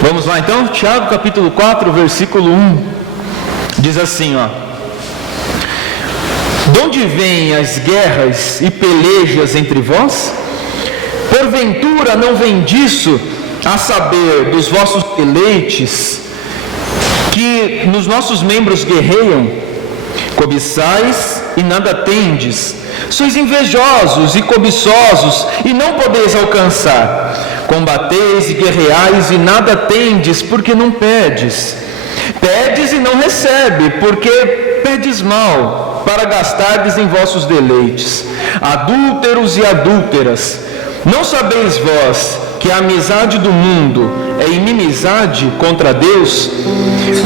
Vamos lá então, Tiago capítulo 4, versículo 1, diz assim, de onde vêm as guerras e pelejas entre vós? Porventura não vem disso, a saber, dos vossos deleites, que nos nossos membros guerreiam? Cobiçais e nada tendes, sois invejosos e cobiçosos e não podeis alcançar. Combateis e guerreais e nada tendes, porque não pedes. Pedes e não recebe, porque pedes mal, para gastardes em vossos deleites. Adúlteros e adúlteras, não sabeis vós que a amizade do mundo é inimizade contra Deus?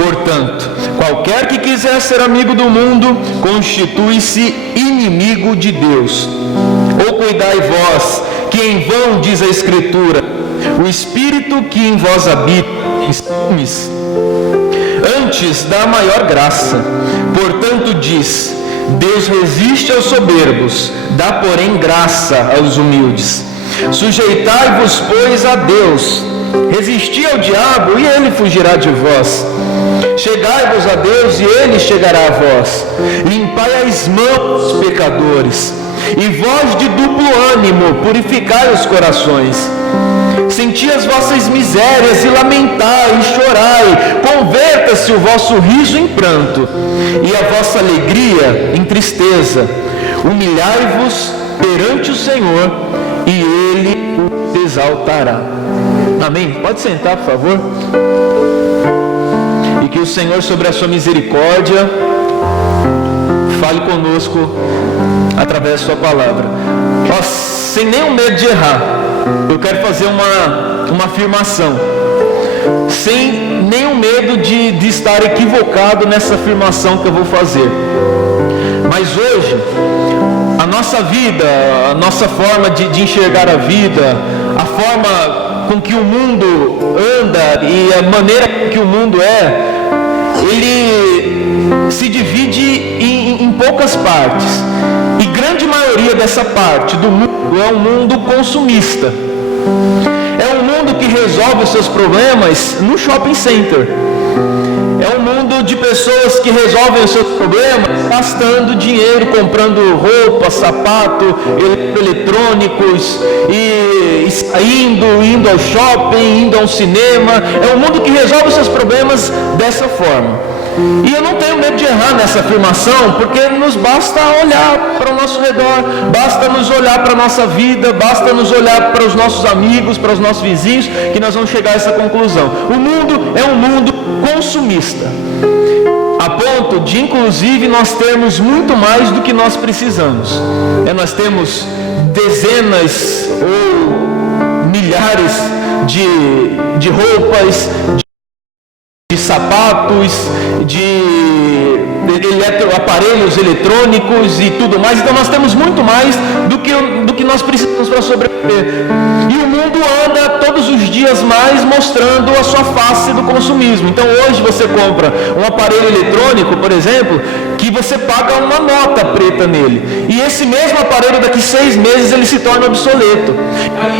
Portanto, qualquer que quiser ser amigo do mundo, constitui-se inimigo de Deus. Ou cuidai vós, que em vão diz a Escritura, o Espírito que em vós habita tem ciúmes. Antes dá maior graça. Portanto diz, Deus resiste aos soberbos, dá porém graça aos humildes. Sujeitai-vos, pois, a Deus, resisti ao diabo e ele fugirá de vós. Chegai-vos a Deus e ele chegará a vós. Limpai as mãos, pecadores, e vós de duplo ânimo, purificai os corações. Senti as vossas misérias e lamentai e chorai. Converta-se o vosso riso em pranto e a vossa alegria em tristeza. Humilhai-vos perante o Senhor e Ele os exaltará. Amém? Pode sentar, por favor. E que o Senhor, sobre a sua misericórdia, fale conosco através da sua palavra. Sem nenhum medo de errar, eu quero fazer uma afirmação, sem nenhum medo de estar equivocado nessa afirmação que eu vou fazer. Mas hoje, a nossa vida, a nossa forma de enxergar a vida, a forma com que o mundo anda e a maneira com que o mundo ele se divide em poucas partes. E grande maioria dessa parte do mundo é um mundo consumista. É um mundo que resolve os seus problemas no shopping center. É um mundo de pessoas que resolvem os seus problemas gastando dinheiro, comprando roupa, sapato, eletrônicos e indo ao shopping, indo ao cinema. É um mundo que resolve os seus problemas dessa forma. E eu não tenho medo de errar nessa afirmação, porque nos basta olhar para o nosso redor, basta nos olhar para a nossa vida, basta nos olhar para os nossos amigos, para os nossos vizinhos, que nós vamos chegar a essa conclusão. O mundo é um mundo consumista, a ponto de, inclusive, nós termos muito mais do que nós precisamos. Nós temos dezenas ou milhares de roupas, de sapatos, de aparelhos eletrônicos e tudo mais. Então nós temos muito mais do que nós precisamos para sobreviver. E o mundo anda todos os dias mais mostrando a sua face do consumismo. Então hoje você compra um aparelho eletrônico, por exemplo, que você paga uma nota preta nele. E esse mesmo aparelho, daqui 6 meses, ele se torna obsoleto.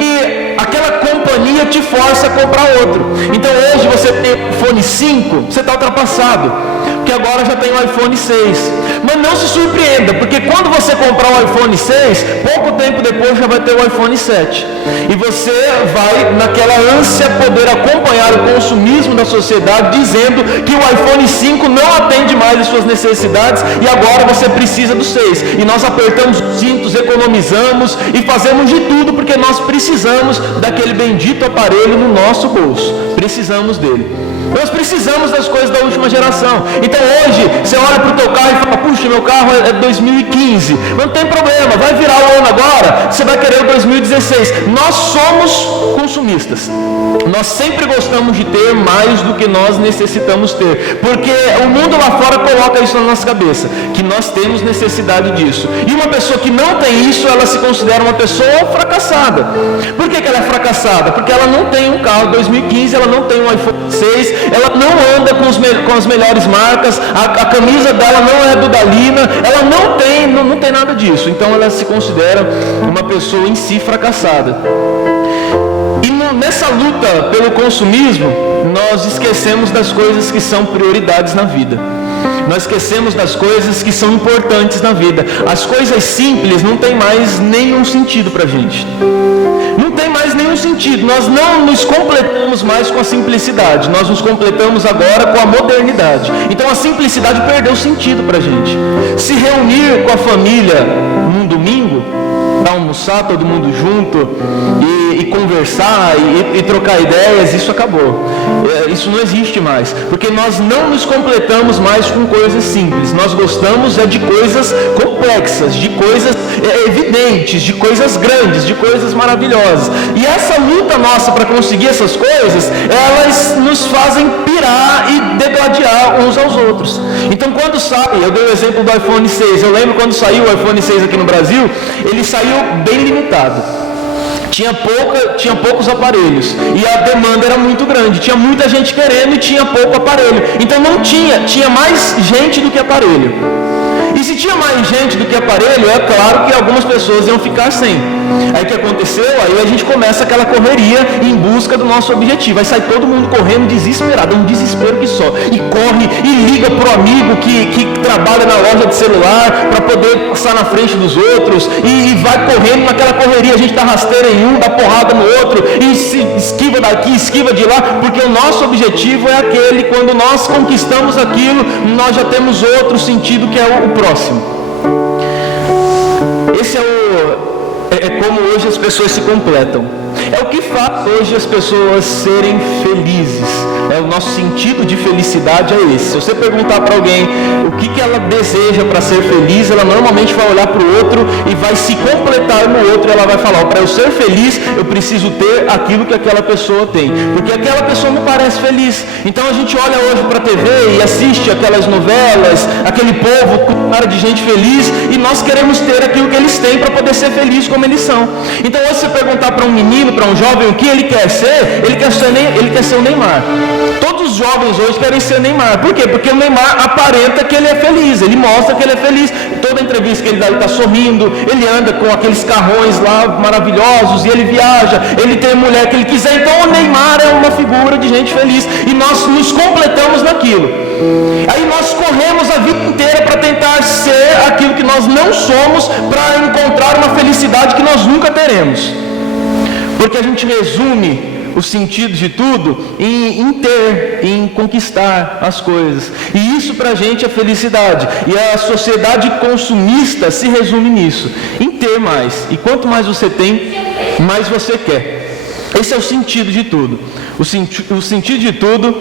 E aquela companhia te força a comprar outro. Então hoje você tem o iPhone 5, você está ultrapassado, porque agora já tem o iPhone 6. Mas não se surpreenda, porque quando você comprar o iPhone 6, pouco tempo depois já vai ter o iPhone 7. E você vai, naquela ânsia, poder acompanhar o consumismo da sociedade, dizendo que o iPhone 5 não atende mais às suas necessidades e agora você precisa do 6. E nós apertamos os cintos, economizamos e fazemos de tudo porque nós precisamos daquele bendito aparelho no nosso bolso. Precisamos dele. Nós precisamos das coisas da última geração. Então hoje, você olha para o teu carro e fala, puxa, meu carro é 2015. Não tem problema, vai virar o ano agora, você vai querer o 2016. Nós somos consumistas. Nós sempre gostamos de ter mais do que nós necessitamos ter. Porque o mundo lá fora coloca isso na nossa cabeça, que nós temos necessidade disso. E uma pessoa que não tem isso, ela se considera uma pessoa fracassada. Por que ela é fracassada? Porque ela não tem um carro 2015, ela não tem um iPhone 6, ela não anda com as melhores marcas, a camisa dela não é do Dalina, ela não tem nada disso. Então ela se considera uma pessoa em si fracassada. E nessa luta pelo consumismo, nós esquecemos das coisas que são prioridades na vida. Nós esquecemos das coisas que são importantes na vida. As coisas simples não têm mais nenhum sentido para a gente. Não tem mais nenhum sentido. Nós não nos completamos mais com a simplicidade. Nós nos completamos agora com a modernidade. Então a simplicidade perdeu sentido para a gente. Se reunir com a família num domingo, para almoçar todo mundo junto e conversar e trocar ideias, isso acabou. Isso não existe mais, porque nós não nos completamos mais com coisas simples. Nós gostamos de coisas complexas, de coisas evidentes, de coisas grandes, de coisas maravilhosas. E essa luta nossa para conseguir essas coisas, elas nos fazem pirar e degladiar uns aos outros. Então quando sai, eu dei o exemplo do iPhone 6, eu lembro quando saiu o iPhone 6 aqui no Brasil, ele saiu bem limitado. Tinha poucos aparelhos e a demanda era muito grande, tinha muita gente querendo e tinha pouco aparelho. Então tinha mais gente do que aparelho. E se tinha mais gente do que aparelho, é claro que algumas pessoas iam ficar sem. Aí o que aconteceu? Aí a gente começa aquela correria em busca do nosso objetivo. Aí sai todo mundo correndo desesperado, é um desespero que só. E corre e liga pro amigo que trabalha na loja de celular para poder passar na frente dos outros. E vai correndo naquela correria, a gente dá rasteira em um, dá porrada no outro, e se esquiva daqui, esquiva de lá, porque o nosso objetivo é aquele, quando nós conquistamos aquilo, nós já temos outro sentido que é o próximo. Esse é como hoje as pessoas se completam. É o que faz hoje as pessoas serem felizes. O nosso sentido de felicidade é esse. Se você perguntar para alguém o que ela deseja para ser feliz, ela normalmente vai olhar para o outro e vai se completar no outro. E ela vai falar: para eu ser feliz, eu preciso ter aquilo que aquela pessoa tem, porque aquela pessoa não parece feliz. Então a gente olha hoje para a TV e assiste aquelas novelas, aquele povo com cara de gente feliz, e nós queremos ter aquilo que eles têm para poder ser feliz como eles são. Então hoje você perguntar para um menino, para um jovem, o que ele quer ser, ele quer ser o Neymar. Todos os jovens hoje querem ser Neymar. Por quê? Porque o Neymar aparenta que ele é feliz, ele mostra que ele é feliz. Toda entrevista que ele dá, ele está sorrindo, ele anda com aqueles carrões lá maravilhosos, e ele viaja, ele tem a mulher que ele quiser. Então o Neymar é uma figura de gente feliz, e nós nos completamos naquilo. Aí nós corremos a vida inteira para tentar ser aquilo que nós não somos, para encontrar uma felicidade que nós nunca teremos. Porque a gente resume o sentido de tudo em ter, em conquistar as coisas. E isso pra gente é felicidade. E a sociedade consumista se resume nisso, em ter mais. E quanto mais você tem, mais você quer. Esse é o sentido de tudo. O sentido de tudo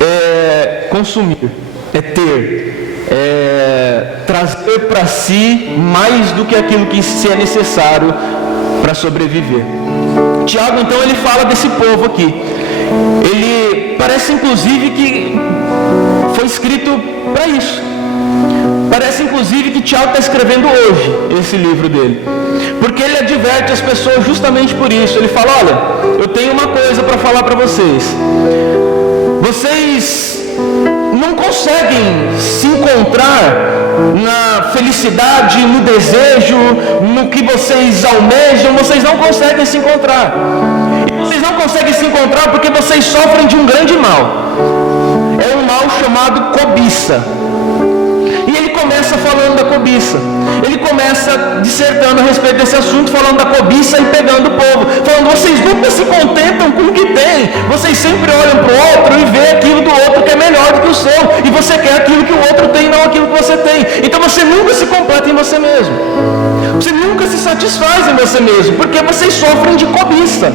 é consumir, é ter, é trazer para si mais do que aquilo que se é necessário para sobreviver. Tiago, então, ele fala desse povo aqui. Ele parece, inclusive, que foi escrito para isso. Parece, inclusive, que Tiago está escrevendo hoje esse livro dele. Porque ele adverte as pessoas justamente por isso. Ele fala: olha, eu tenho uma coisa para falar para vocês. Vocês não conseguem se encontrar na felicidade, no desejo, no que vocês almejam. Vocês não conseguem se encontrar. E vocês não conseguem se encontrar porque vocês sofrem de um grande mal. É um mal chamado cobiça. E ele começa falando da cobiça. Ele começa dissertando a respeito desse assunto, falando da cobiça e pegando o povo, falando: vocês nunca se contentam com o que tem, vocês sempre olham para o outro e vê aquilo do outro que é melhor do que o seu, e você quer aquilo que o outro tem, não aquilo que você tem. Então você nunca se completa em você mesmo, você nunca se satisfaz em você mesmo, porque vocês sofrem de cobiça.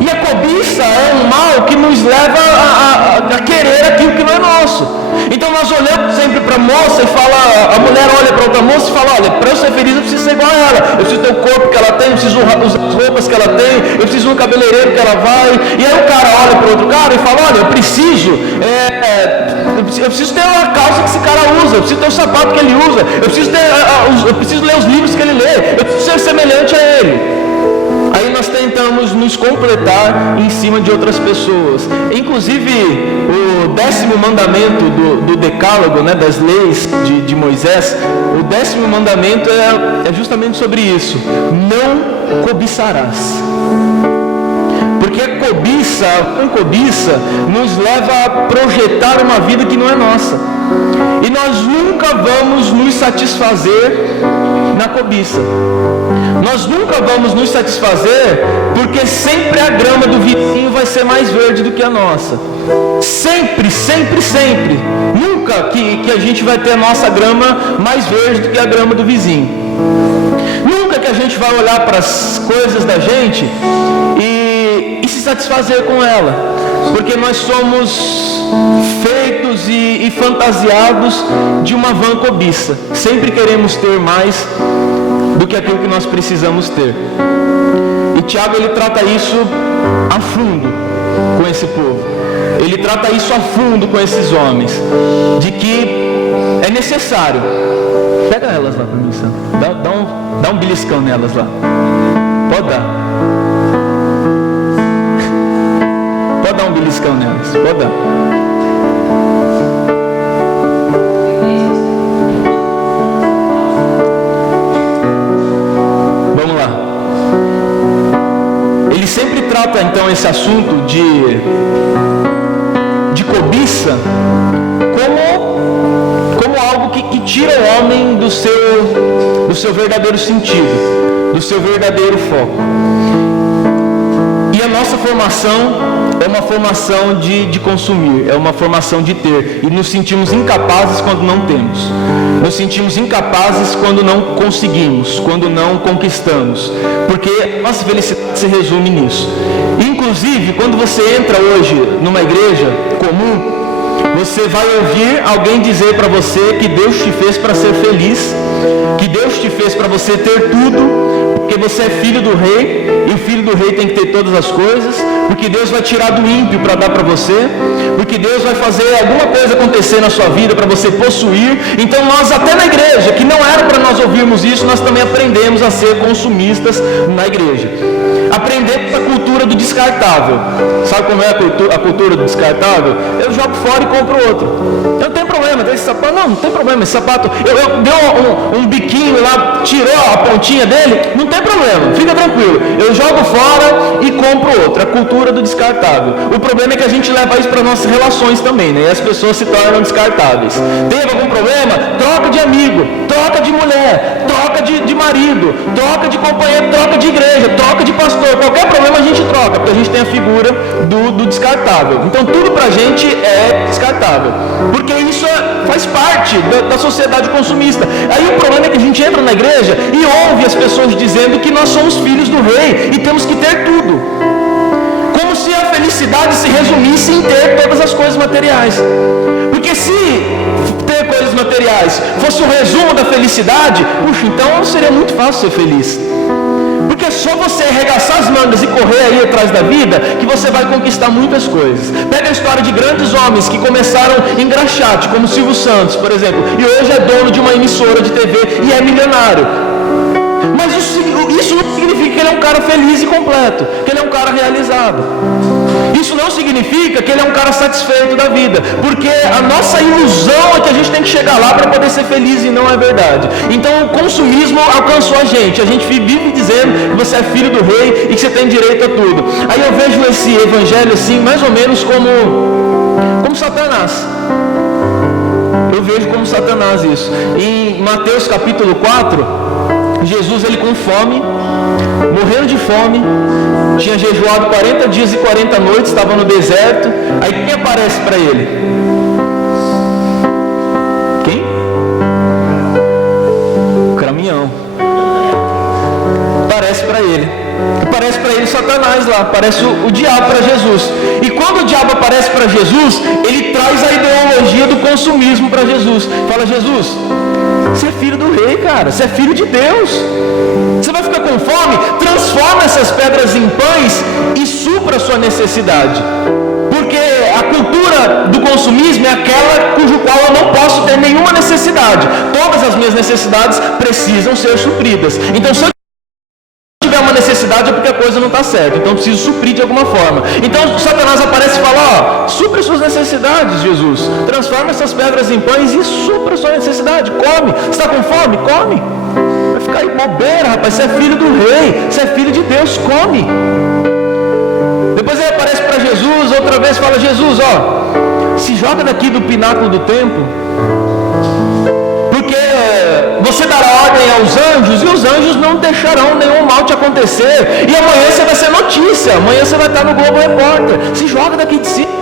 E a cobiça é um mal que nos leva a querer aquilo que não é nosso. Então nós olhamos sempre para a moça e fala, a mulher olha para outra moça e fala: olha, para eu ser feliz eu preciso ser igual a ela, eu preciso ter o corpo que ela tem, eu preciso usar as roupas que ela tem, eu preciso ir no cabeleireiro que ela vai. E aí o cara olha para o outro cara e fala: olha, eu preciso ter a calça que esse cara usa, eu preciso ter o sapato que ele usa, eu preciso ler os livros que ele lê, eu preciso ser semelhante a ele. Aí nós tentamos nos completar em cima de outras pessoas. Inclusive, o 10º mandamento do decálogo, né, das leis de Moisés, o 10º mandamento é justamente sobre isso: não cobiçarás. Porque a cobiça nos leva a projetar uma vida que não é nossa. E nós nunca vamos nos satisfazer na cobiça. Nós nunca vamos nos satisfazer, porque sempre a grama do vizinho vai ser mais verde do que a nossa. Sempre, sempre, sempre. Nunca que a gente vai ter a nossa grama mais verde do que a grama do vizinho. Nunca que a gente vai olhar para as coisas da gente e se satisfazer com ela, porque nós somos feitos e fantasiados de uma vã cobiça. Sempre queremos ter mais do que aquilo que nós precisamos ter. E Tiago, ele trata isso a fundo com esse povo. Ele trata isso a fundo com esses homens, de que é necessário. Pega elas lá para mim, Sandra. Dá um beliscão nelas lá. Pode dar. Pode dar um beliscão nelas. Pode dar. Vamos lá. Ele sempre trata então esse assunto de cobiça como algo que tira o homem do seu verdadeiro sentido, do seu verdadeiro foco. E a nossa formação é uma formação de consumir, é uma formação de ter. E nos sentimos incapazes quando não temos. Nos sentimos incapazes quando não conseguimos, quando não conquistamos. Porque nossa felicidade se resume nisso. Inclusive, quando você entra hoje numa igreja comum, você vai ouvir alguém dizer para você que Deus te fez para ser feliz, que Deus te fez para você ter tudo, porque você é filho do rei, e o filho do rei tem que ter todas as coisas, porque Deus vai tirar do ímpio para dar para você, porque Deus vai fazer alguma coisa acontecer na sua vida para você possuir. Então nós, até na igreja, que não era para nós ouvirmos isso, nós também aprendemos a ser consumistas na igreja. Aprendemos a cultura do descartável. Sabe como é a cultura do descartável? Eu jogo fora e compro outro. Não tem problema, esse sapato, não tem problema, esse sapato, deu um biquinho lá, tirou a pontinha dele, não tem problema, fica tranquilo. Eu jogo fora e compro outro. A cultura do descartável. O problema é que a gente leva isso para nossas relações também, né? E as pessoas se tornam descartáveis. Teve algum problema? Troca de amigo, troca de mulher, troca de marido, troca de companheiro, troca de igreja, troca de pastor. Qualquer problema a gente troca, porque a gente tem a figura do descartável. Então tudo pra gente é descartável, porque isso faz parte da sociedade consumista. Aí o problema é que a gente entra na igreja e ouve as pessoas dizendo que nós somos filhos do rei e temos que ter tudo, como se a felicidade se resumisse em ter todas as coisas materiais. Porque se ter coisas materiais fosse o resumo da felicidade, puxa, então seria muito fácil ser feliz. Porque é só você arregaçar as mangas e correr aí atrás da vida que você vai conquistar muitas coisas. Pega a história de grandes homens que começaram em graxate, como Silvio Santos, por exemplo, e hoje é dono de uma emissora de TV e é milionário. Mas isso não significa que ele é um cara feliz e completo, que ele é um cara realizado. Isso não significa que ele é um cara satisfeito da vida, porque a nossa ilusão é que a gente tem que chegar lá para poder ser feliz, e não é verdade. Então o consumismo alcançou a gente vive dizendo que você é filho do rei e que você tem direito a tudo. Aí eu vejo esse evangelho assim, mais ou menos como Satanás. Eu vejo como Satanás isso. Em Mateus capítulo 4, Jesus, ele com fome, morrendo de fome, tinha jejuado 40 dias e 40 noites, estava no deserto. Aí quem aparece para ele? Quem? O caminhão. Aparece para ele. Aparece para ele Satanás lá, aparece o diabo para Jesus. E quando o diabo aparece para Jesus, ele traz a ideologia do consumismo para Jesus. Fala: Jesus, você é filho do rei, cara. Você é filho de Deus. Você vai ficar com fome? Transforma essas pedras em pães e supra a sua necessidade. Porque a cultura do consumismo é aquela cujo qual eu não posso ter nenhuma necessidade. Todas as minhas necessidades precisam ser supridas. Então, se eu tiver uma necessidade é porque a coisa não está certa. Então, eu preciso suprir de alguma forma. Então, Satanás aparece e fala: supre suas necessidades, Jesus. Transforma essas pedras em pães e supra a sua necessidade. Come. Você está com fome? Come. Vai ficar aí bobeira, rapaz. Você é filho do rei. Você é filho de Deus. Come. Depois ele aparece para Jesus, outra vez fala: Jesus, ó, se joga daqui do pináculo do templo, porque você dará ordem aos anjos, e os anjos não deixarão nenhum mal te acontecer, e amanhã você vai ser notícia, amanhã você vai estar no Globo Repórter. Se joga daqui de cima.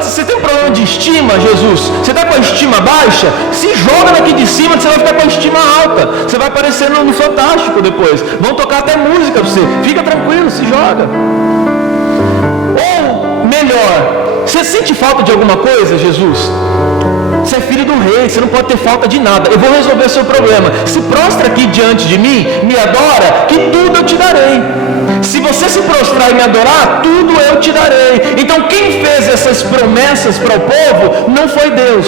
Você tem um problema de estima, Jesus? Você está com a estima baixa? Se joga daqui de cima que você vai ficar com a estima alta. Você vai aparecer no Fantástico depois. Vão tocar até música para você. Fica tranquilo, se joga. Ou, melhor, você sente falta de alguma coisa, Jesus? Você é filho do rei, você não pode ter falta de nada. Eu vou resolver seu problema. Se prostra aqui diante de mim, me adora, que tudo eu te darei. Se você se prostrar e me adorar, tudo eu te darei. Então quem fez essas promessas para o povo não foi Deus.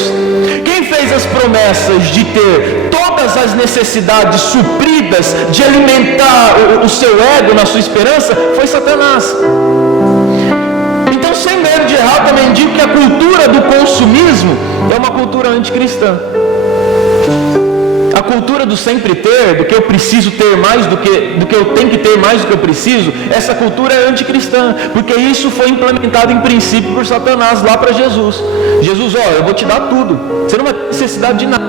Quem fez as promessas de ter todas as necessidades supridas, de alimentar o seu ego na sua esperança, foi Satanás. Então, sem medo de errar, também digo que a cultura do consumismo é uma cultura anticristã. A cultura do sempre ter, do que eu preciso ter mais do que eu tenho que ter mais do que eu preciso, essa cultura é anticristã, porque isso foi implementado em princípio por Satanás lá para Jesus. Jesus, ó, eu vou te dar tudo, você não vai ter necessidade de nada,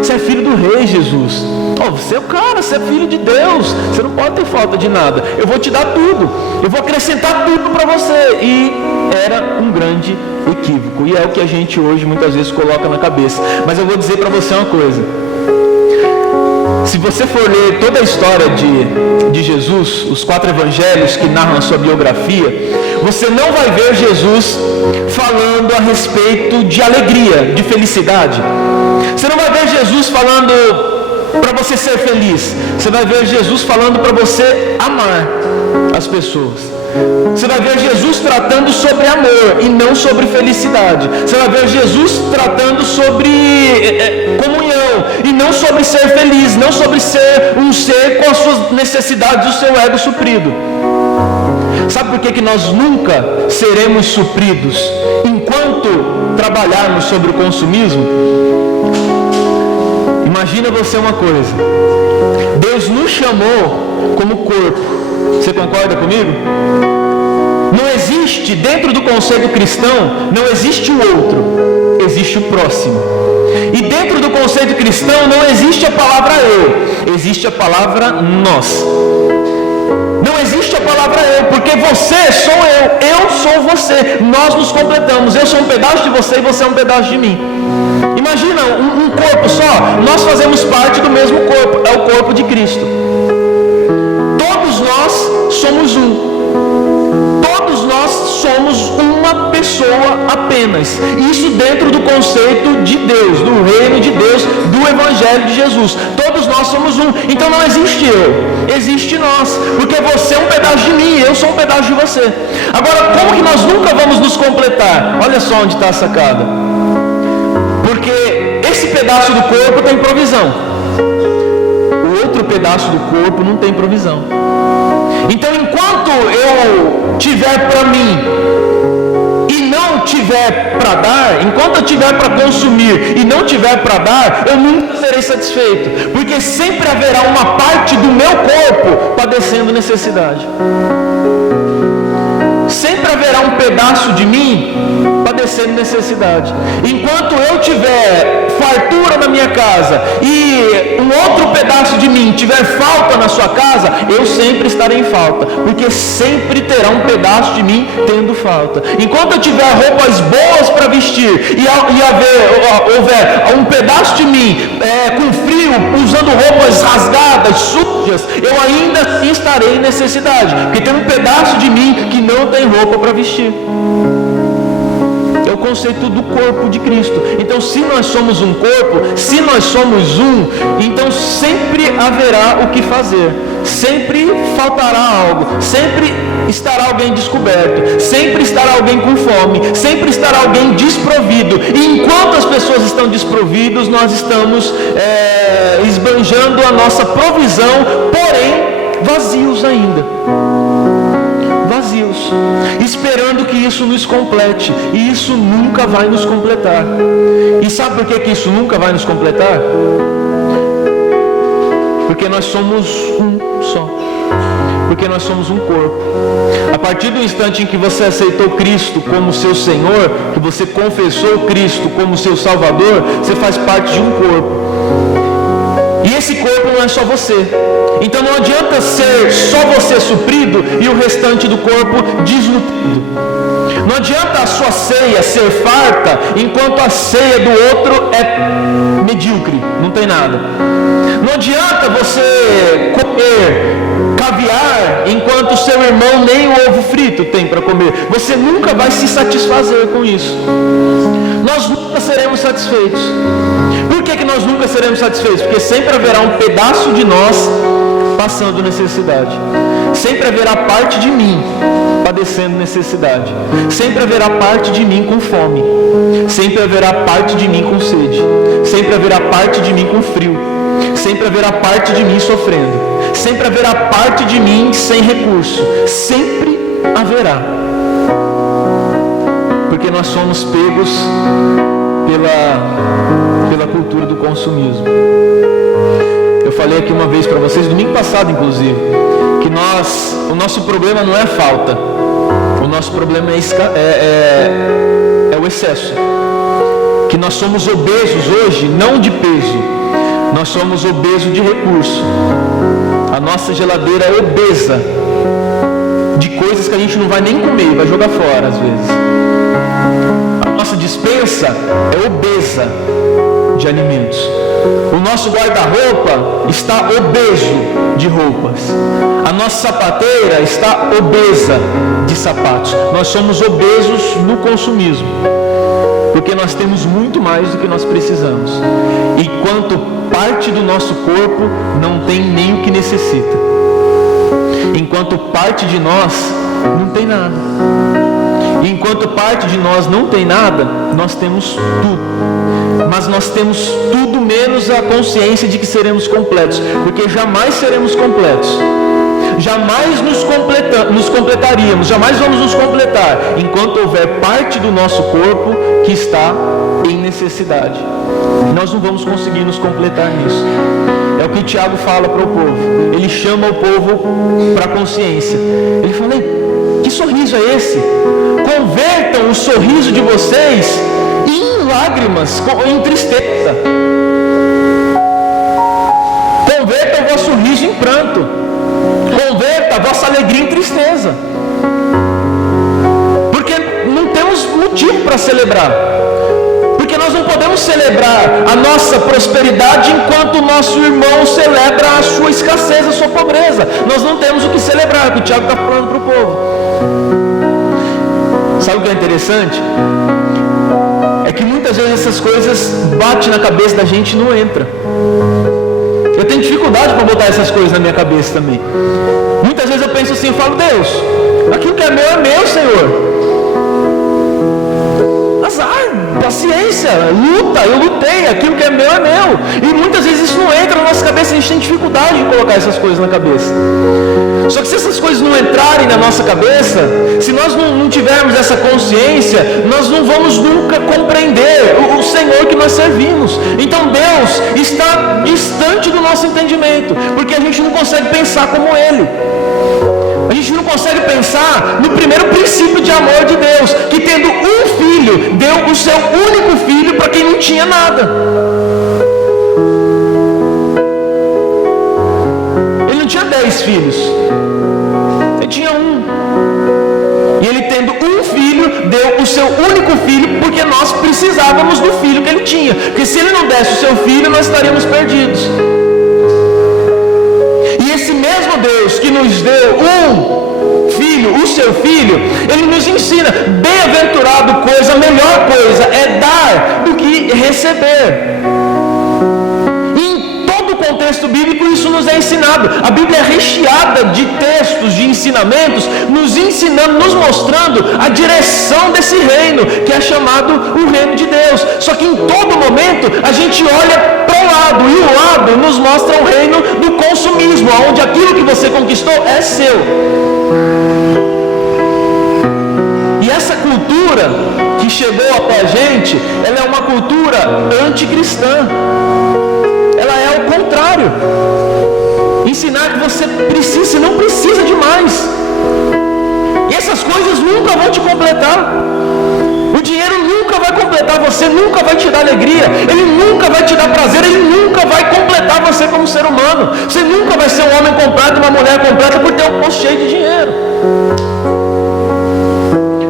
você é filho do rei, Jesus. Oh, você é o cara, você é filho de Deus, você não pode ter falta de nada, eu vou te dar tudo, eu vou acrescentar tudo para você. E era um grande equívoco, e é o que a gente hoje muitas vezes coloca na cabeça. Mas eu vou dizer para você uma coisa: se você for ler toda a história de Jesus, os 4 evangelhos que narram a sua biografia, você não vai ver Jesus falando a respeito de alegria, de felicidade. Você não vai ver Jesus falando para você ser feliz. Você vai ver Jesus falando para você amar as pessoas. Você vai ver Jesus tratando sobre amor e não sobre felicidade. Você vai ver Jesus tratando sobre comunhão e não sobre ser feliz, não sobre ser um ser com as suas necessidades, o seu ego suprido. Sabe por que nós nunca seremos supridos enquanto trabalharmos sobre o consumismo? Imagina você uma coisa: Deus nos chamou como corpo. Você concorda comigo? Não existe, dentro do conceito cristão, não existe o outro, existe o próximo. E dentro do conceito cristão não existe a palavra eu, existe a palavra nós. Não existe a palavra eu, porque você sou eu sou você, nós nos completamos. Eu sou um pedaço de você e você é um pedaço de mim. Imagina um corpo só, nós fazemos parte do mesmo corpo, é o corpo de Cristo. Todos nós somos um. Todos nós somos uma pessoa apenas. Isso dentro do conceito de Deus, do reino de Deus, do Evangelho de Jesus. Todos nós somos um. Então não existe eu, existe nós. Porque você é um pedaço de mim e eu sou um pedaço de você. Agora, como que nós nunca vamos nos completar? Olha só onde está a sacada. Porque esse pedaço do corpo tem provisão. O outro pedaço do corpo não tem provisão. Então, enquanto eu tiver para mim e não tiver para dar, enquanto eu tiver para consumir e não tiver para dar, eu nunca serei satisfeito, porque sempre haverá uma parte do meu corpo padecendo necessidade. Sempre haverá um pedaço de mim padecendo necessidade. Enquanto eu tiver fartura na minha casa e um outro pedaço de mim tiver falta na sua casa, eu sempre estarei em falta, porque sempre terá um pedaço de mim tendo falta. Enquanto eu tiver roupas boas para vestir e houver um pedaço de mim com frio, usando roupas rasgadas, sujas, eu ainda assim estarei em necessidade, porque tem um pedaço de mim que não tem roupa para vestir. É o conceito do corpo de Cristo. Então, se nós somos um corpo, se nós somos um, então sempre haverá o que fazer, sempre faltará algo, sempre estará alguém descoberto, sempre estará alguém com fome, sempre estará alguém desprovido. E enquanto as pessoas estão desprovidas, nós estamos esbanjando a nossa provisão, porém vazios ainda. Vazios, esperando que isso nos complete, e isso nunca vai nos completar. E sabe por que isso nunca vai nos completar? Porque nós somos um só. Porque nós somos um corpo. A partir do instante em que você aceitou Cristo como seu Senhor, que você confessou Cristo como seu Salvador, você faz parte de um corpo. E esse corpo não é só você. Então não adianta ser só você suprido e o restante do corpo desnutrido. Não adianta a sua ceia ser farta enquanto a ceia do outro é medíocre, não tem nada. Não adianta você comer caviar enquanto o seu irmão nem o ovo frito tem para comer. Você nunca vai se satisfazer com isso. Nós nunca seremos satisfeitos. Por que nós nunca seremos satisfeitos? Porque sempre haverá um pedaço de nós passando necessidade. Sempre haverá parte de mim padecendo necessidade. Sempre haverá parte de mim com fome. Sempre haverá parte de mim com sede. Sempre haverá parte de mim com frio. Sempre haverá parte de mim sofrendo. Sempre haverá parte de mim sem recurso. Sempre haverá. Porque nós somos pegos pela cultura do consumismo. Eu falei aqui uma vez para vocês, domingo passado inclusive, que o nosso problema não é a falta. O nosso problema é o excesso. Que nós somos obesos hoje, não de peso. Nós somos obesos de recurso. A nossa geladeira é obesa de coisas que a gente não vai nem comer, vai jogar fora às vezes. A nossa despensa é obesa de alimentos. O nosso guarda-roupa está obeso de roupas. A nossa sapateira está obesa de sapatos. Nós somos obesos no consumismo, porque nós temos muito mais do que nós precisamos. Enquanto parte do nosso corpo não tem nem o que necessita. Enquanto parte de nós não tem nada. Enquanto parte de nós não tem nada, nós temos tudo. Mas nós temos tudo menos a consciência de que seremos completos. Porque jamais seremos completos. Jamais nos completaríamos. Jamais vamos nos completar enquanto houver parte do nosso corpo que está em necessidade. Nós não vamos conseguir nos completar nisso. É o que Tiago fala para o povo. Ele chama o povo para a consciência. Ele fala: que sorriso é esse? Convertam o sorriso de vocês em lágrimas, em tristeza. Convertam o vosso riso em pranto. Converta a vossa alegria em tristeza. Porque não temos motivo para celebrar. Porque nós não podemos celebrar a nossa prosperidade enquanto o nosso irmão celebra a sua escassez, a sua pobreza. Nós não temos o que celebrar, é o que o Tiago está falando para o povo. Sabe o que é interessante? É que muitas vezes essas coisas batem na cabeça da gente e não entra. Eu tenho dificuldade para botar essas coisas na minha cabeça também. Muitas vezes eu penso assim, eu falo: Deus, aquilo que é meu, Senhor. Azar, paciência, luta, eu lutei, aquilo que é meu. E muitas vezes isso não entra na nossa cabeça, a gente tem dificuldade de colocar essas coisas na cabeça. Só que se essas coisas não entrarem na nossa cabeça, se nós não tivermos essa consciência, nós não vamos nunca compreender o Senhor que nós servimos. Então Deus está distante do nosso entendimento, porque a gente não consegue pensar como Ele. A gente não consegue pensar no primeiro princípio de amor de Deus, que tendo um filho, deu o seu único filho para quem não tinha nada. Ele não tinha 10 filhos, ele tinha um. E ele tendo um filho, deu o seu único filho, porque nós precisávamos do filho que ele tinha. Porque se ele não desse o seu filho, nós estaríamos perdidos. E esse mesmo Deus que nos deu um filho, o seu filho, ele nos ensina: bem-aventurado coisa, a melhor coisa é dar do que receber. No contexto bíblico isso nos é ensinado. A Bíblia é recheada de textos, de ensinamentos, nos ensinando, nos mostrando a direção desse reino, que é chamado o reino de Deus. Só que em todo momento a gente olha para o lado, e o lado nos mostra o reino do consumismo, onde aquilo que você conquistou é seu. E essa cultura que chegou até a gente, ela é uma cultura anticristã. Ela é o contrário. Ensinar que você não precisa de mais. mais. E essas coisas nunca vão te completar. O dinheiro nunca vai completar você, nunca vai te dar alegria, ele nunca vai te dar prazer, ele nunca vai completar você como ser humano. Você nunca vai ser um homem completo, uma mulher completa por ter um bolso cheio de dinheiro.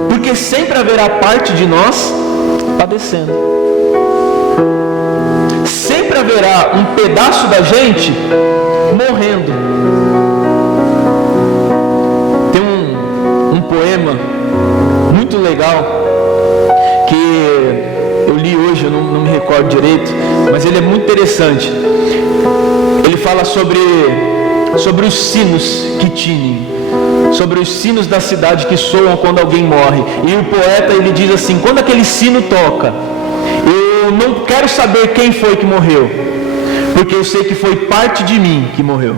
Porque sempre haverá parte de nós padecendo. Sempre haverá um pedaço da gente morrendo. Tem um poema muito legal que eu li hoje, eu não me recordo direito, mas ele é muito interessante. Ele fala sobre os sinos que tinem, sobre os sinos da cidade que soam quando alguém morre. E o poeta, ele diz assim: quando aquele sino toca, eu não quero saber quem foi que morreu, porque eu sei que foi parte de mim que morreu,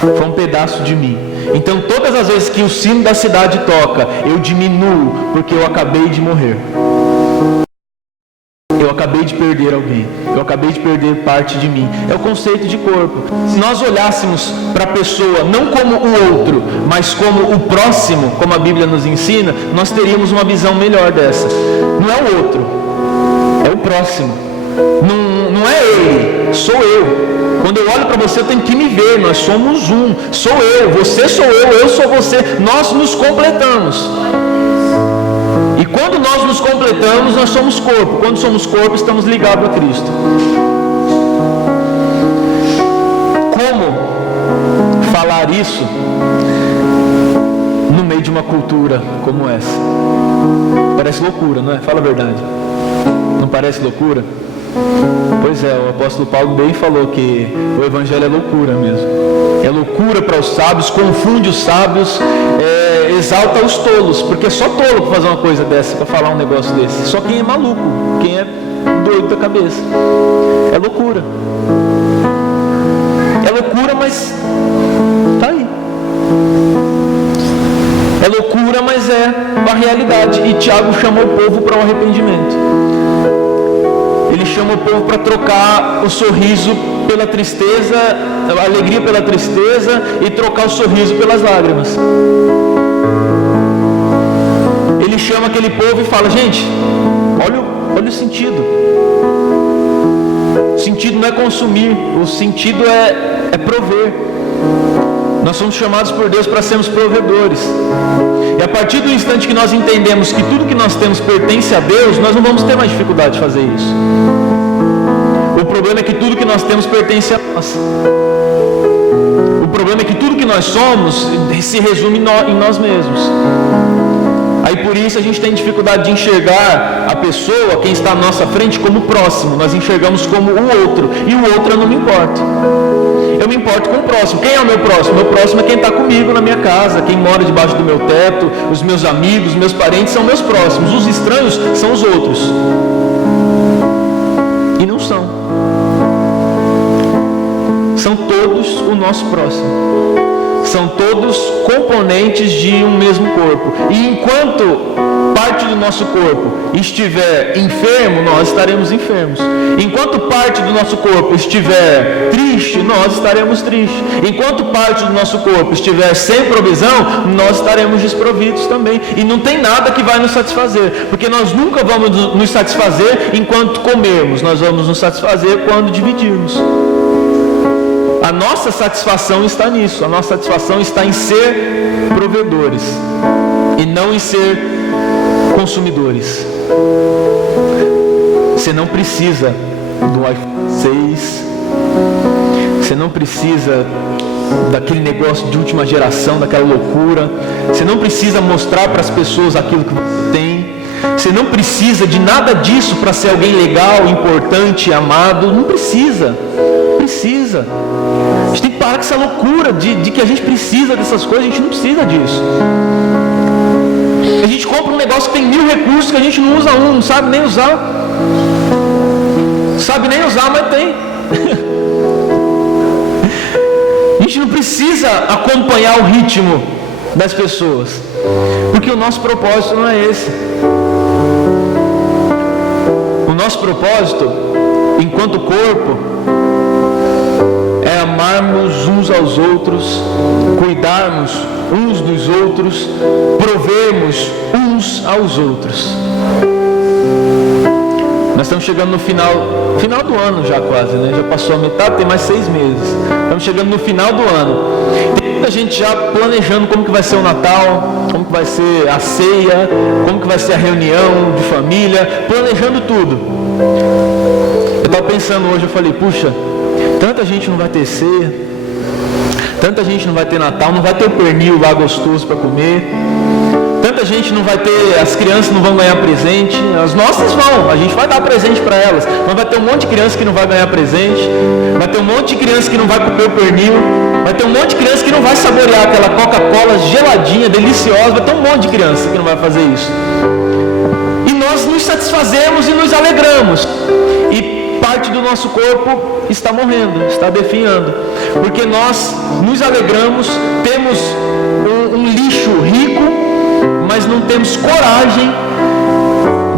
foi um pedaço de mim. Então todas as vezes que o sino da cidade toca, eu diminuo, porque eu acabei de morrer. Eu acabei de perder alguém, eu acabei de perder parte de mim. É o conceito de corpo. Se nós olhássemos para a pessoa não como o outro, mas como o próximo, como a Bíblia nos ensina, nós teríamos uma visão melhor dessa. Não é o outro, é o próximo. Não é ele, sou eu. Quando eu olho para você, eu tenho que me ver. Nós somos um. Sou eu, você sou eu sou você. Nós nos completamos. E quando nós nos completamos, nós somos corpo. Quando somos corpo, estamos ligados a Cristo. Como falar isso no meio de uma cultura como essa? Parece loucura, não é? Fala a verdade. Não parece loucura? Pois é, o apóstolo Paulo bem falou que o evangelho é loucura mesmo. É loucura para os sábios, confunde os sábios, exalta os tolos, porque é só tolo para fazer uma coisa dessa, para falar um negócio desse. Só quem é maluco, quem é doido da cabeça. É loucura. É loucura, mas tá aí. É loucura, mas é a realidade. E Tiago chamou o povo para um arrependimento. Ele chama o povo para trocar o sorriso pela tristeza, a alegria pela tristeza, e trocar o sorriso pelas lágrimas. Ele chama aquele povo e fala: gente, olha o sentido. O sentido não é consumir, o sentido é prover. Nós somos chamados por Deus para sermos provedores. E a partir do instante que nós entendemos que tudo que nós temos pertence a Deus, nós não vamos ter mais dificuldade de fazer isso. O problema é que tudo que nós temos pertence a nós. O problema é que tudo que nós somos se resume em nós mesmos. Aí por isso a gente tem dificuldade de enxergar a pessoa, quem está à nossa frente, como próximo. Nós enxergamos como o outro. E o outro eu não me importo. Eu me importo com o próximo. Quem é o meu próximo? Meu próximo é quem está comigo na minha casa, quem mora debaixo do meu teto, os meus amigos, meus parentes são meus próximos. Os estranhos são os outros. E não são. São todos o nosso próximo. São todos componentes de um mesmo corpo. E enquanto parte do nosso corpo estiver enfermo, nós estaremos enfermos. Enquanto parte do nosso corpo estiver triste, nós estaremos tristes. Enquanto parte do nosso corpo estiver sem provisão, nós estaremos desprovidos também. E não tem nada que vai nos satisfazer, porque nós nunca vamos nos satisfazer enquanto comermos. Nós vamos nos satisfazer quando dividirmos. A nossa satisfação está nisso. A nossa satisfação está em ser provedores e não em ser consumidores. Você não precisa do iPhone 6. Você não precisa daquele negócio de última geração, daquela loucura. Você não precisa mostrar para as pessoas aquilo que você tem. Você não precisa de nada disso para ser alguém legal, importante, amado. Não precisa. Precisa. A gente tem que parar com essa loucura de que a gente precisa dessas coisas. A gente não precisa disso. A gente compra um negócio que tem 1000 recursos que a gente não usa um, não sabe nem usar. Sabe nem usar, mas tem. A gente não precisa acompanhar o ritmo das pessoas, porque o nosso propósito não é esse. O nosso propósito, enquanto corpo, é amar amarmos uns aos outros, cuidarmos uns dos outros, provermos uns aos outros. Nós estamos chegando no final do ano já quase, né? Já passou a metade, tem mais 6 meses. Estamos chegando no final do ano. Tem muita gente já planejando como que vai ser o Natal, como que vai ser a ceia, como que vai ser a reunião de família, planejando tudo. Eu estava pensando hoje, eu falei, puxa, tanta gente não vai ter ceia, tanta gente não vai ter Natal, não vai ter o pernil lá gostoso para comer. Tanta gente não vai ter, as crianças não vão ganhar presente, as nossas vão, a gente vai dar presente para elas, mas vai ter um monte de criança que não vai ganhar presente, vai ter um monte de criança que não vai comer o pernil, vai ter um monte de criança que não vai saborear aquela Coca-Cola geladinha, deliciosa, vai ter um monte de criança que não vai fazer isso. E nós nos satisfazemos e nos alegramos, e parte do nosso corpo está morrendo, está definhando, porque nós nos alegramos, temos um lixo rico, mas não temos coragem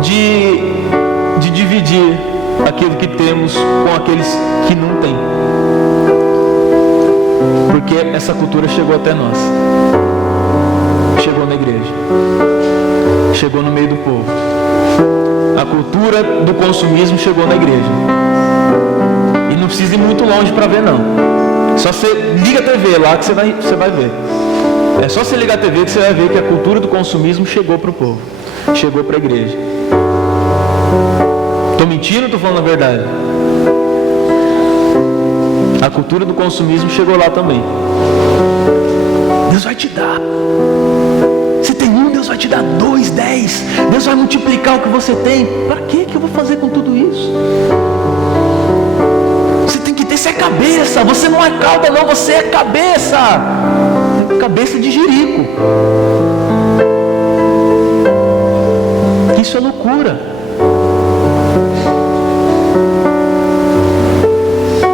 de dividir aquilo que temos com aqueles que não têm. Porque essa cultura chegou até nós. Chegou na igreja. Chegou no meio do povo. A cultura do consumismo chegou na igreja. E não precisa ir muito longe para ver, não. Só você liga a TV lá que você vai ver. É só você ligar a TV que você vai ver que a cultura do consumismo chegou para o povo, chegou para a igreja. Estou mentindo ou estou falando a verdade? A cultura do consumismo chegou lá também. Deus vai te dar. Se tem um, Deus vai te dar 2, 10. Deus vai multiplicar o que você tem. Para que eu vou fazer com tudo isso? Você tem que ter, você é cabeça. Você não é cauda não, você é cabeça. Cabeça de jirico. Isso é loucura.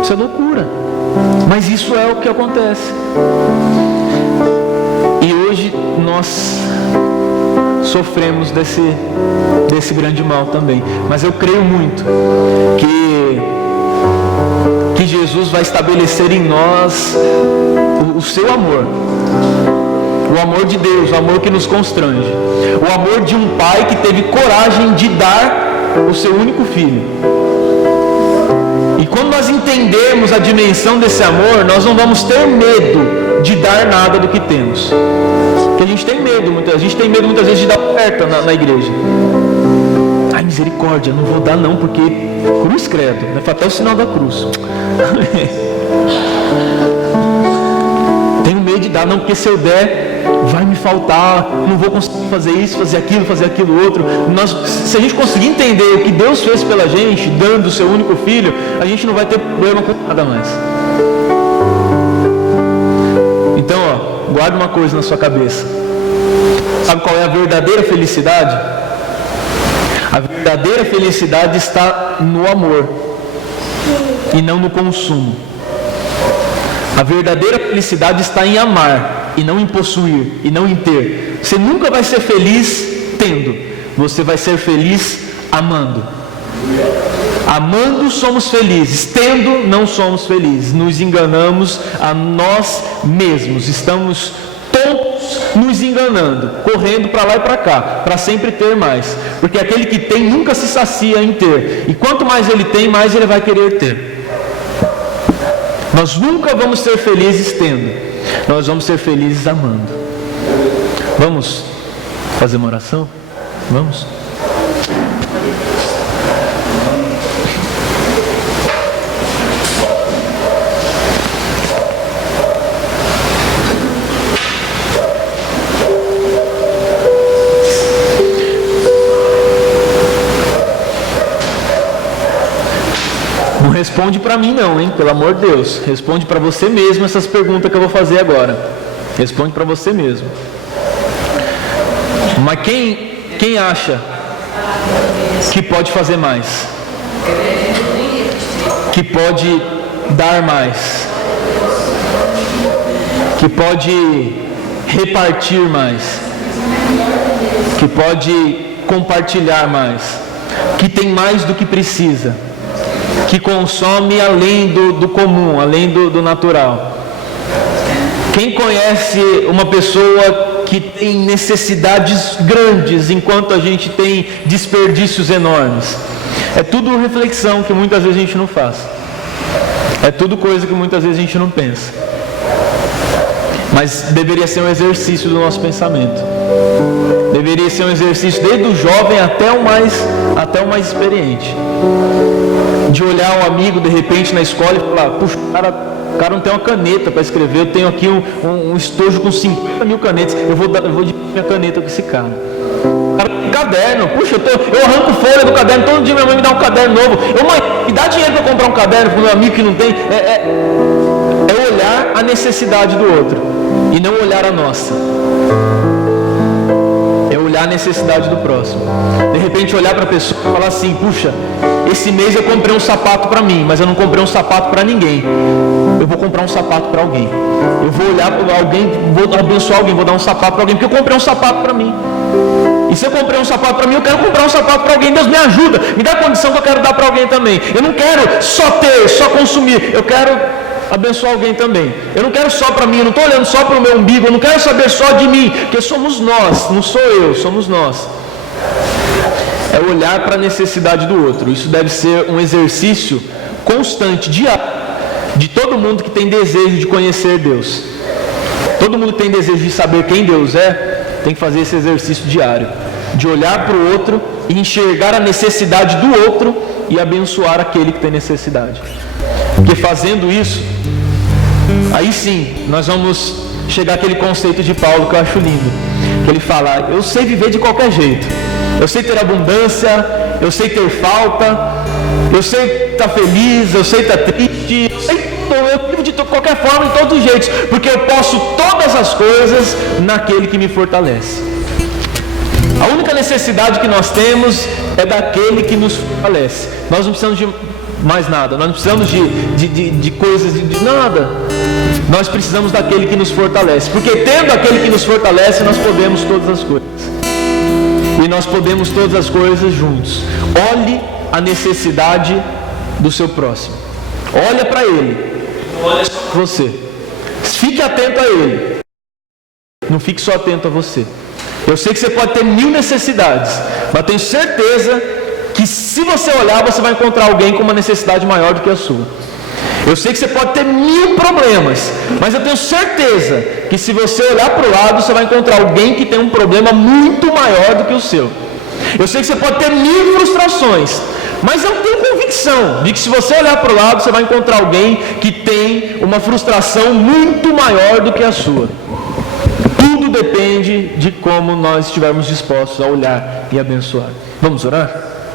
Isso é loucura. Mas isso é o que acontece. E hoje nós sofremos desse grande mal também. Mas eu creio muito que Jesus vai estabelecer em nós o seu amor. O amor de Deus, o amor que nos constrange. O amor de um pai que teve coragem de dar o seu único filho. E quando nós entendermos a dimensão desse amor, nós não vamos ter medo de dar nada do que temos. Porque a gente tem medo muitas vezes de dar oferta na igreja. Ai, misericórdia, não vou dar não, porque cruz credo, né? Foi até o sinal da cruz. Tenho medo de dar, não, porque se eu der, vai me faltar, não vou conseguir fazer isso, fazer aquilo outro. Se a gente conseguir entender o que Deus fez pela gente, dando o seu único filho, a gente não vai ter problema com nada mais. Então, guarda uma coisa na sua cabeça. Sabe qual é a verdadeira felicidade? A verdadeira felicidade está no amor e não no consumo. A verdadeira felicidade está em amar e não em possuir e não em ter. Você nunca vai ser feliz tendo, você vai ser feliz amando. Amando somos felizes, tendo não somos felizes. Nos enganamos a nós mesmos, estamos tontos nos enganando, correndo para lá e para cá, para sempre ter mais, porque aquele que tem nunca se sacia em ter, e quanto mais ele tem, mais ele vai querer ter. Nós nunca vamos ser felizes tendo, nós vamos ser felizes amando. Vamos fazer uma oração? Vamos? Não responde para mim não, hein? Pelo amor de Deus. Responde para você mesmo essas perguntas que eu vou fazer agora. Responde para você mesmo. Mas quem acha que pode fazer mais? Que pode dar mais? Que pode repartir mais? Que pode compartilhar mais? Que tem mais do que precisa? que consome além do comum, além do natural? Quem conhece uma pessoa que tem necessidades grandes, enquanto a gente tem desperdícios enormes? É tudo reflexão que muitas vezes a gente não faz. É tudo coisa que muitas vezes a gente não pensa. Mas deveria ser um exercício do nosso pensamento. Deveria ser um exercício desde o jovem até o mais experiente. De olhar um amigo de repente na escola e falar: puxa, o cara não tem uma caneta para escrever, eu tenho aqui um estojo com 50 mil canetas, eu vou dividir minha caneta com esse cara. O cara tem caderno, puxa, eu arranco folha do caderno, todo dia minha mãe me dá um caderno novo. Mãe, me dá dinheiro para comprar um caderno para o meu amigo que não tem. É olhar a necessidade do outro e não olhar a nossa. É olhar a necessidade do próximo. De repente olhar para a pessoa e falar assim: puxa, esse mês eu comprei um sapato para mim, mas eu não comprei um sapato para ninguém. Eu vou comprar um sapato para alguém. Eu vou olhar para alguém, vou abençoar alguém, vou dar um sapato para alguém, porque eu comprei um sapato para mim. E se eu comprei um sapato para mim, eu quero comprar um sapato para alguém. Deus me ajuda, me dá a condição que eu quero dar para alguém também. Eu não quero só ter, só consumir. Eu quero abençoar alguém também. Eu não quero só para mim, eu não estou olhando só para o meu umbigo, eu não quero saber só de mim, porque somos nós, não sou eu, somos nós. É olhar para a necessidade do outro. Isso deve ser um exercício constante, diário, de todo mundo que tem desejo de conhecer Deus. Todo mundo que tem desejo de saber quem Deus é, tem que fazer esse exercício diário, de olhar para o outro e enxergar a necessidade do outro e abençoar aquele que tem necessidade. Porque fazendo isso, aí sim, nós vamos chegar àquele conceito de Paulo que eu acho lindo, que ele fala: eu sei viver de qualquer jeito, eu sei ter abundância, eu sei ter falta, eu sei estar feliz, eu sei estar triste, eu vivo de qualquer forma, de todos os jeitos, porque eu posso todas as coisas naquele que me fortalece. A única necessidade que nós temos é daquele que nos fortalece. Nós não precisamos de mais nada, nós não precisamos de coisas, de nada. Nós precisamos daquele que nos fortalece, porque tendo aquele que nos fortalece, nós podemos todas as coisas. E nós podemos todas as coisas juntos. Olhe a necessidade do seu próximo. Olha para ele. Olha só para você. Fique atento a ele. Não fique só atento a você. Eu sei que você pode ter 1000 necessidades, mas tenho certeza que se você olhar, você vai encontrar alguém com uma necessidade maior do que a sua. Eu sei que você pode ter 1000 problemas, mas eu tenho certeza que se você olhar para o lado, você vai encontrar alguém que tem um problema muito maior do que o seu. Eu sei que você pode ter 1000 frustrações, mas eu tenho convicção de que se você olhar para o lado, você vai encontrar alguém que tem uma frustração muito maior do que a sua. Tudo depende de como nós estivermos dispostos a olhar e abençoar. Vamos orar?